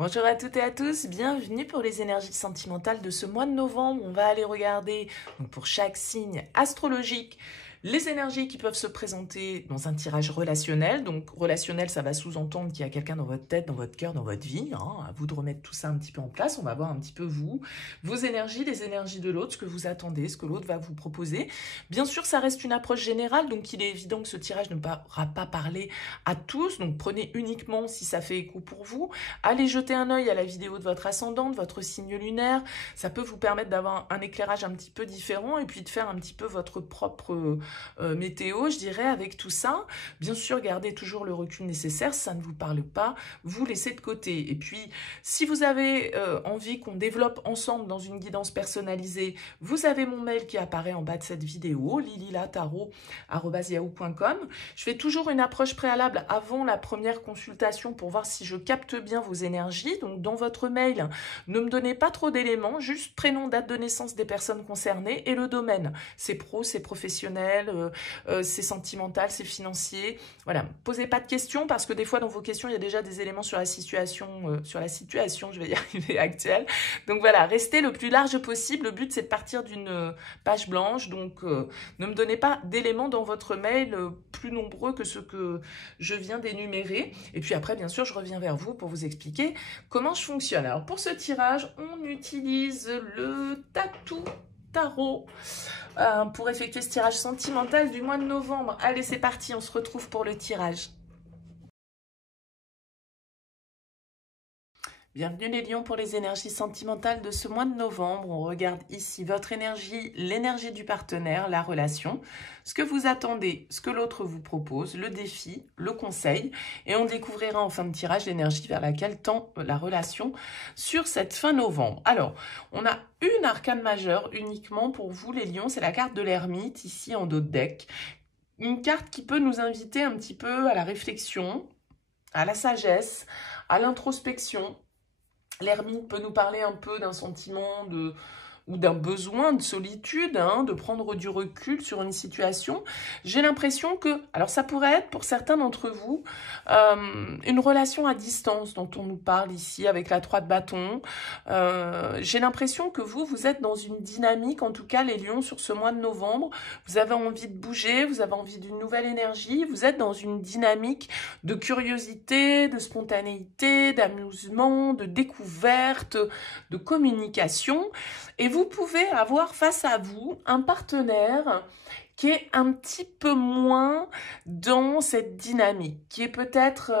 Bonjour à toutes et à tous, bienvenue pour les énergies sentimentales de ce mois de novembre. On va aller regarder donc, pour chaque signe astrologique les énergies qui peuvent se présenter dans un tirage relationnel. Donc relationnel, ça va sous-entendre qu'il y a quelqu'un dans votre tête, dans votre cœur, dans votre vie. À vous de remettre tout ça un petit peu en place. On va voir un petit peu vous, vos énergies, les énergies de l'autre, ce que vous attendez, ce que l'autre va vous proposer. Bien sûr, ça reste une approche générale, donc il est évident que ce tirage ne pourra pas parler à tous. Donc prenez uniquement si ça fait écho pour vous. Allez jeter un œil à la vidéo de votre ascendant, de votre signe lunaire. Ça peut vous permettre d'avoir un éclairage un petit peu différent et puis de faire un petit peu votre propre météo, je dirais, avec tout ça. Bien sûr, gardez toujours le recul nécessaire. Si ça ne vous parle pas, vous laissez de côté. Et puis, si vous avez envie qu'on développe ensemble dans une guidance personnalisée, vous avez mon mail qui apparaît en bas de cette vidéo, lililatarot@yahoo.com. Je fais toujours une approche préalable avant la première consultation pour voir si je capte bien vos énergies. Donc, dans votre mail, ne me donnez pas trop d'éléments, juste prénom, date de naissance des personnes concernées et le domaine. C'est pro, c'est professionnel, c'est sentimental, c'est financier. Voilà, posez pas de questions parce que des fois dans vos questions, il y a déjà des éléments sur la situation, je vais y arriver, actuelle. Donc voilà, restez le plus large possible. Le but, c'est de partir d'une page blanche. Donc, ne me donnez pas d'éléments dans votre mail plus nombreux que ceux que je viens d'énumérer. Et puis après, bien sûr, je reviens vers vous pour vous expliquer comment je fonctionne. Alors, pour ce tirage, on utilise le Tatou Tarot pour effectuer ce tirage sentimental du mois de novembre. Allez, c'est parti, on se retrouve pour le tirage. Bienvenue les lions pour les énergies sentimentales de ce mois de novembre. On regarde ici votre énergie, l'énergie du partenaire, la relation, ce que vous attendez, ce que l'autre vous propose, le défi, le conseil. Et on découvrira en fin de tirage l'énergie vers laquelle tend la relation sur cette fin novembre. Alors, on a une arcane majeure uniquement pour vous les lions, c'est la carte de l'ermite ici en dos de deck. Une carte qui peut nous inviter un petit peu à la réflexion, à la sagesse, à l'introspection. L'ermite peut nous parler un peu d'un sentiment ou d'un besoin de solitude, de prendre du recul sur une situation. J'ai l'impression que, alors ça pourrait être pour certains d'entre vous, une relation à distance dont on nous parle ici avec la 3 de bâton. J'ai l'impression que vous êtes dans une dynamique, en tout cas les lions sur ce mois de novembre. Vous avez envie de bouger, vous avez envie d'une nouvelle énergie, vous êtes dans une dynamique de curiosité, de spontanéité, d'amusement, de découverte, de communication. Et vous pouvez avoir face à vous un partenaire qui est un petit peu moins dans cette dynamique, qui est peut-être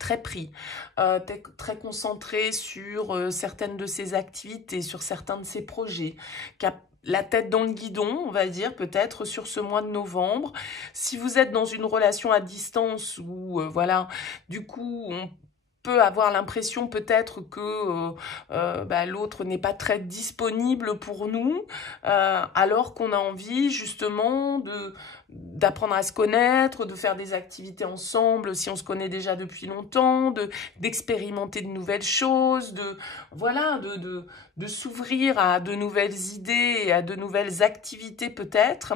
très pris, très concentré sur certaines de ses activités, sur certains de ses projets, qui a la tête dans le guidon, on va dire, peut-être sur ce mois de novembre. Si vous êtes dans une relation à distance où, voilà, du coup, on peut avoir l'impression peut-être que l'autre n'est pas très disponible pour nous, alors qu'on a envie justement d'apprendre à se connaître, de faire des activités ensemble si on se connaît déjà depuis longtemps, d'expérimenter de nouvelles choses, de s'ouvrir à de nouvelles idées et à de nouvelles activités peut-être.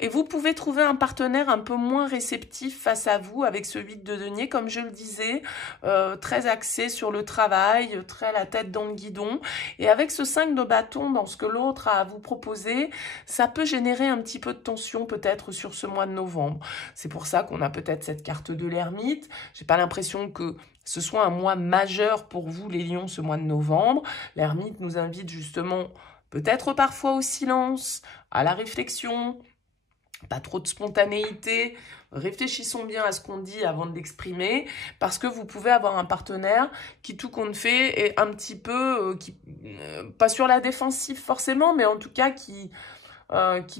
Et vous pouvez trouver un partenaire un peu moins réceptif face à vous avec ce 8 de denier, comme je le disais, très axé sur le travail, très la tête dans le guidon. Et avec ce 5 de bâton dans ce que l'autre a à vous proposer, ça peut générer un petit peu de tension peut-être sur ce mois de novembre. C'est pour ça qu'on a peut-être cette carte de l'ermite. J'ai pas l'impression que ce soit un mois majeur pour vous les lions ce mois de novembre. L'ermite nous invite justement peut-être parfois au silence, à la réflexion, pas trop de spontanéité. Réfléchissons bien à ce qu'on dit avant de l'exprimer, parce que vous pouvez avoir un partenaire qui, tout compte fait, est un petit peu, pas sur la défensive forcément, mais en tout cas qui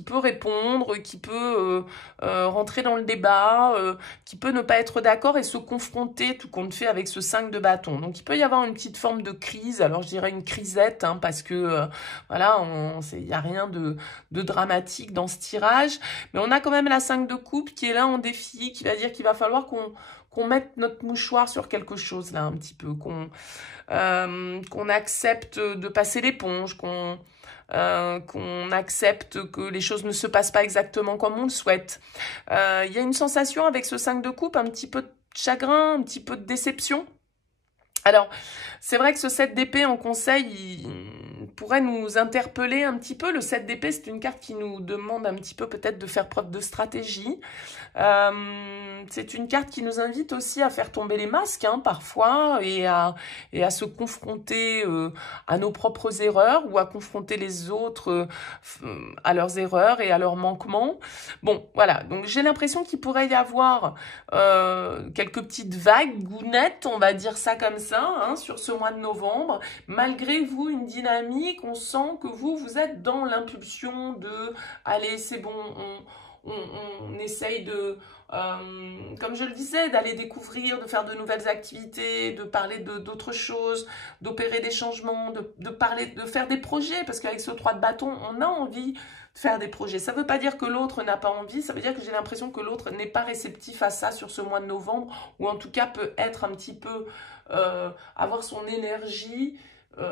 peut répondre, qui peut rentrer dans le débat, qui peut ne pas être d'accord et se confronter, tout compte fait, avec ce 5 de bâton. Donc, il peut y avoir une petite forme de crise, alors je dirais une crisette, parce que, voilà, il n'y a rien de dramatique dans ce tirage, mais on a quand même la 5 de coupe qui est là en défi, qui va dire qu'il va falloir qu'on mette notre mouchoir sur quelque chose, là, un petit peu, qu'on accepte de passer l'éponge, qu'on accepte que les choses ne se passent pas exactement comme on le souhaite. Il y a une sensation avec ce 5 de coupe, un petit peu de chagrin, un petit peu de déception. Alors, c'est vrai que ce 7 d'épée en conseil, il pourrait nous interpeller un petit peu. Le 7 d'épée, c'est une carte qui nous demande un petit peu peut-être de faire preuve de stratégie. C'est une carte qui nous invite aussi à faire tomber les masques, hein, parfois, et à se confronter à nos propres erreurs ou à confronter les autres à leurs erreurs et à leurs manquements. Bon, voilà. Donc, j'ai l'impression qu'il pourrait y avoir quelques petites vagues, gounettes, on va dire ça comme ça, hein, sur ce mois de novembre. Malgré vous, une dynamique, on sent que vous êtes dans l'impulsion de « allez, c'est bon, on essaye de, comme je le disais, d'aller découvrir, de faire de nouvelles activités, de parler d'autres choses, d'opérer des changements, de faire des projets, parce qu'avec ce 3 de bâton, on a envie de faire des projets. Ça ne veut pas dire que l'autre n'a pas envie, ça veut dire que j'ai l'impression que l'autre n'est pas réceptif à ça sur ce mois de novembre, ou en tout cas peut être un petit peu, avoir son énergie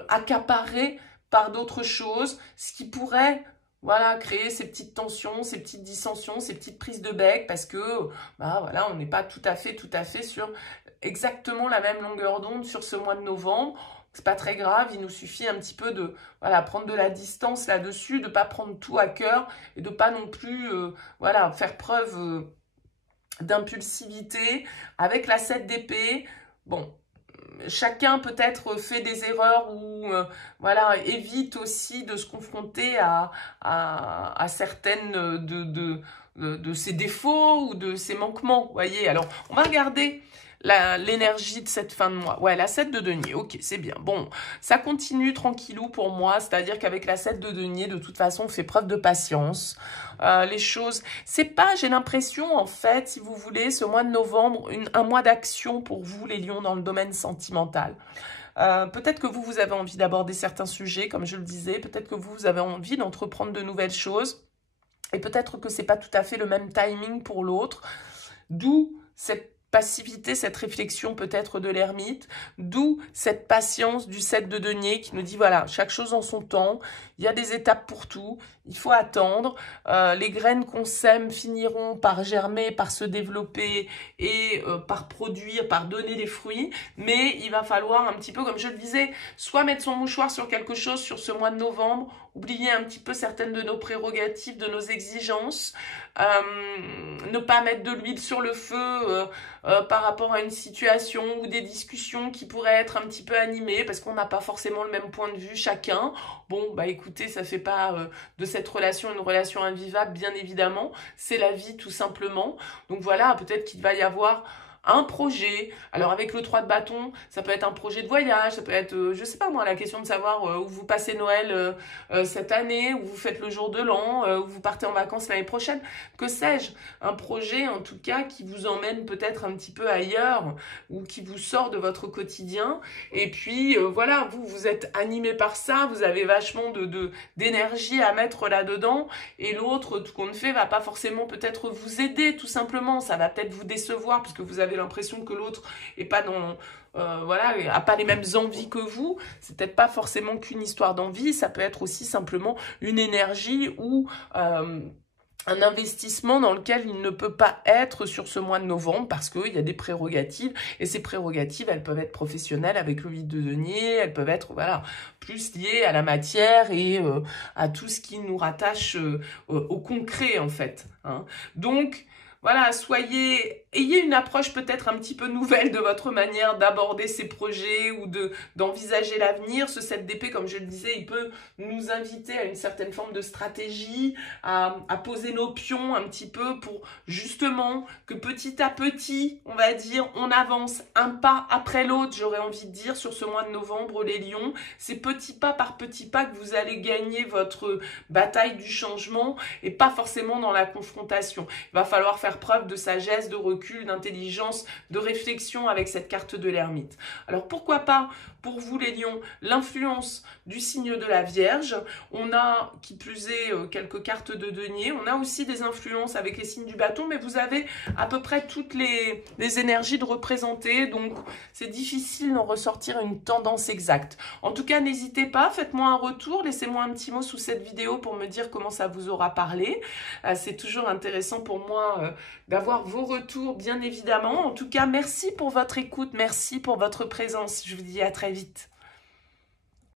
accaparée par d'autres choses, ce qui pourrait... Voilà, créer ces petites tensions, ces petites dissensions, ces petites prises de bec, parce que, bah voilà, on n'est pas tout à fait sur exactement la même longueur d'onde sur ce mois de novembre. C'est pas très grave, il nous suffit un petit peu de, voilà, prendre de la distance là-dessus, de pas prendre tout à cœur et de pas non plus, voilà, faire preuve d'impulsivité. Avec la 7 d'épée, bon... Chacun peut-être fait des erreurs ou voilà, évite aussi de se confronter à certaines de ses défauts ou de ses manquements. Voyez, alors on va regarder l'énergie de cette fin de mois. Ouais, la 7 de denier, ok, c'est bien. Bon, ça continue tranquillou pour moi, c'est-à-dire qu'avec la 7 de denier, de toute façon, on fait preuve de patience. Les choses, c'est pas, j'ai l'impression, en fait, si vous voulez, ce mois de novembre, un mois d'action pour vous, les lions, dans le domaine sentimental. Peut-être que vous avez envie d'aborder certains sujets, comme je le disais, peut-être que vous avez envie d'entreprendre de nouvelles choses, et peut-être que c'est pas tout à fait le même timing pour l'autre, d'où cette passivité, cette réflexion peut-être de l'ermite, d'où cette patience du 7 de denier qui nous dit voilà, chaque chose en son temps, il y a des étapes pour tout, il faut attendre, les graines qu'on sème finiront par germer, par se développer et par produire, par donner des fruits, mais il va falloir un petit peu, comme je le disais, soit mettre son mouchoir sur quelque chose sur ce mois de novembre, oublier un petit peu certaines de nos prérogatives, de nos exigences, ne pas mettre de l'huile sur le feu par rapport à une situation ou des discussions qui pourraient être un petit peu animées parce qu'on n'a pas forcément le même point de vue chacun. Bon, bah écoutez, ça fait pas de cette relation une relation invivable, bien évidemment. C'est la vie, tout simplement. Donc voilà, peut-être qu'il va y avoir un projet. Alors avec le 3 de bâton, ça peut être un projet de voyage, ça peut être, je sais pas moi, la question de savoir où vous passez Noël cette année, où vous faites le jour de l'an, où vous partez en vacances l'année prochaine, que sais-je. Un projet en tout cas qui vous emmène peut-être un petit peu ailleurs ou qui vous sort de votre quotidien. Et puis voilà, vous êtes animé par ça, vous avez vachement d'énergie à mettre là-dedans et l'autre, tout qu'on fait, va pas forcément peut-être vous aider tout simplement. Ça va peut-être vous décevoir parce que vous avez l'impression que l'autre est pas dans voilà, a pas les mêmes envies que vous. C'est peut-être pas forcément qu'une histoire d'envie, ça peut être aussi simplement une énergie ou un investissement dans lequel il ne peut pas être sur ce mois de novembre parce qu'il y a des prérogatives et ces prérogatives, elles peuvent être professionnelles avec le 8 de denier, elles peuvent être voilà, plus liées à la matière et à tout ce qui nous rattache au concret en fait. Hein. Donc, voilà, ayez une approche peut-être un petit peu nouvelle de votre manière d'aborder ces projets ou d'envisager l'avenir. Ce 7 d'épée, comme je le disais, il peut nous inviter à une certaine forme de stratégie, à poser nos pions un petit peu pour justement que petit à petit, on va dire, on avance un pas après l'autre, j'aurais envie de dire, sur ce mois de novembre, les lions. C'est petit pas par petit pas que vous allez gagner votre bataille du changement et pas forcément dans la confrontation. Il va falloir faire preuve de sagesse, de recul, d'intelligence, de réflexion avec cette carte de l'ermite. Alors pourquoi pas, pour vous les lions, l'influence du signe de la Vierge. On a, qui plus est, quelques cartes de denier. On a aussi des influences avec les signes du bâton, mais vous avez à peu près toutes les énergies de représenter, donc c'est difficile d'en ressortir une tendance exacte. En tout cas, n'hésitez pas, faites-moi un retour, laissez-moi un petit mot sous cette vidéo pour me dire comment ça vous aura parlé. C'est toujours intéressant pour moi d'avoir vos retours, bien évidemment. En tout cas, merci pour votre écoute, merci pour votre présence. Je vous dis à très vite.